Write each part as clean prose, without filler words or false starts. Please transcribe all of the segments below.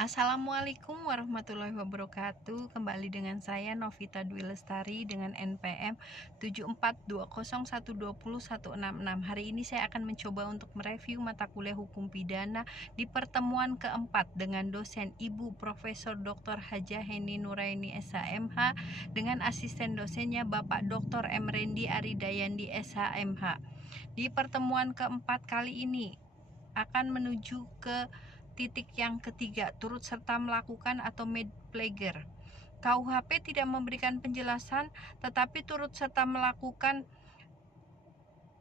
Assalamualaikum warahmatullahi wabarakatuh. Kembali dengan saya Novita Dwi Lestari dengan NPM 7420120166. Hari ini saya akan mencoba untuk mereview mata kuliah hukum pidana di pertemuan keempat dengan dosen Ibu Profesor Dr. Hajah Heni Nuraini SHMH dengan asisten dosennya Bapak Dr. M. Rendi Aridayandi SHMH. Di pertemuan keempat kali ini akan menuju ke titik yang ketiga, turut serta melakukan atau made plagiar. KUHP tidak memberikan penjelasan, tetapi turut serta melakukan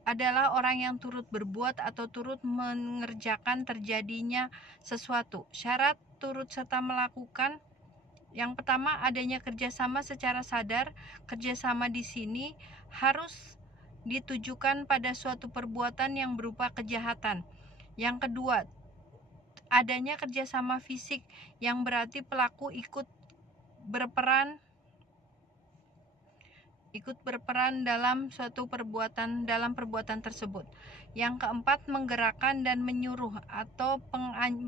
adalah orang yang turut berbuat atau turut mengerjakan terjadinya sesuatu. Syarat turut serta melakukan yang pertama, adanya kerjasama secara sadar. Kerjasama di sini harus ditujukan pada suatu perbuatan yang berupa kejahatan. Yang kedua, adanya kerjasama fisik yang berarti pelaku ikut berperan dalam suatu perbuatan tersebut. Yang keempat, menggerakkan dan menyuruh atau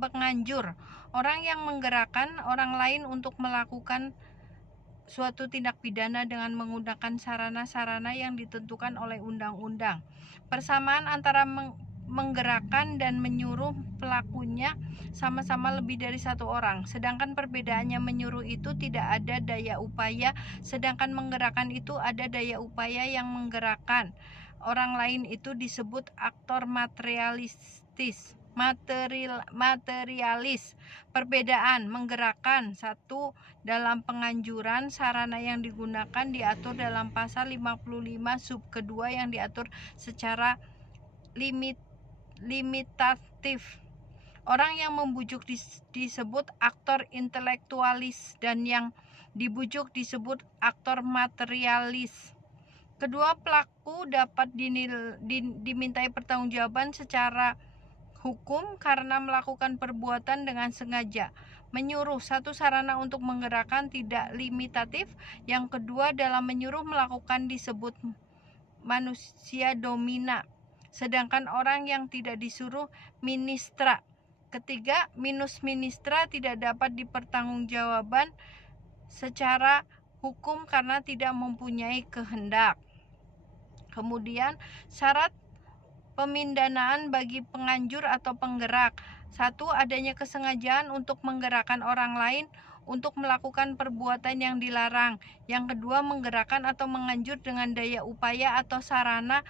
penganjur. Orang yang menggerakkan orang lain untuk melakukan suatu tindak pidana dengan menggunakan sarana-sarana yang ditentukan oleh undang-undang. Persamaan antara menggerakkan dan menyuruh pelakunya sama-sama lebih dari satu orang, sedangkan perbedaannya menyuruh itu tidak ada daya upaya, sedangkan menggerakkan itu ada daya upaya yang menggerakkan orang lain. Itu disebut aktor materialis. Perbedaan menggerakkan: satu, dalam penganjuran, sarana yang digunakan diatur dalam pasal 55 sub kedua yang diatur secara limitatif. Orang yang membujuk disebut aktor intelektualis dan yang dibujuk disebut aktor materialis. Kedua, pelaku dapat dimintai pertanggungjawaban secara hukum karena melakukan perbuatan dengan sengaja. Menyuruh: satu, sarana untuk menggerakkan tidak limitatif. Yang kedua, dalam menyuruh melakukan disebut manusia domina, sedangkan orang yang tidak disuruh ministra. Ketiga, minus ministra tidak dapat dipertanggungjawabkan secara hukum karena tidak mempunyai kehendak. Kemudian, syarat pemindanaan bagi penganjur atau penggerak: satu, adanya kesengajaan untuk menggerakkan orang lain untuk melakukan perbuatan yang dilarang. Yang kedua, menggerakkan atau menganjur dengan daya upaya atau sarana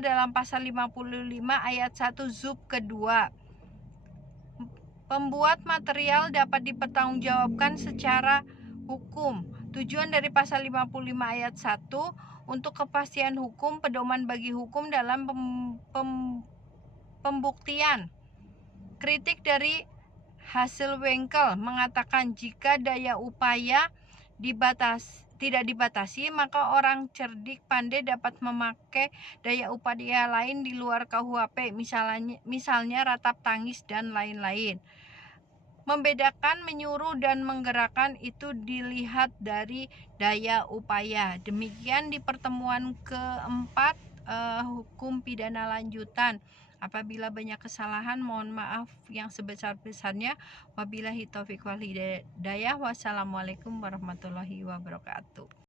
dalam pasal 55 ayat 1 sub kedua. Pembuat material dapat dipertanggungjawabkan secara hukum. Tujuan dari pasal 55 ayat 1 untuk kepastian hukum, pedoman bagi hukum dalam pembuktian. Kritik dari Hasselwinkel mengatakan jika daya upaya tidak dibatasi, maka orang cerdik pandai dapat memakai daya upaya lain di luar KUHP, misalnya ratap tangis dan lain-lain. Membedakan menyuruh dan menggerakkan itu dilihat dari daya upaya. Demikian di pertemuan keempat hukum pidana lanjutan. Apabila banyak kesalahan, mohon maaf yang sebesar-besarnya. Wabillahi taufiq wal hidayah. Wassalamualaikum warahmatullahi wabarakatuh.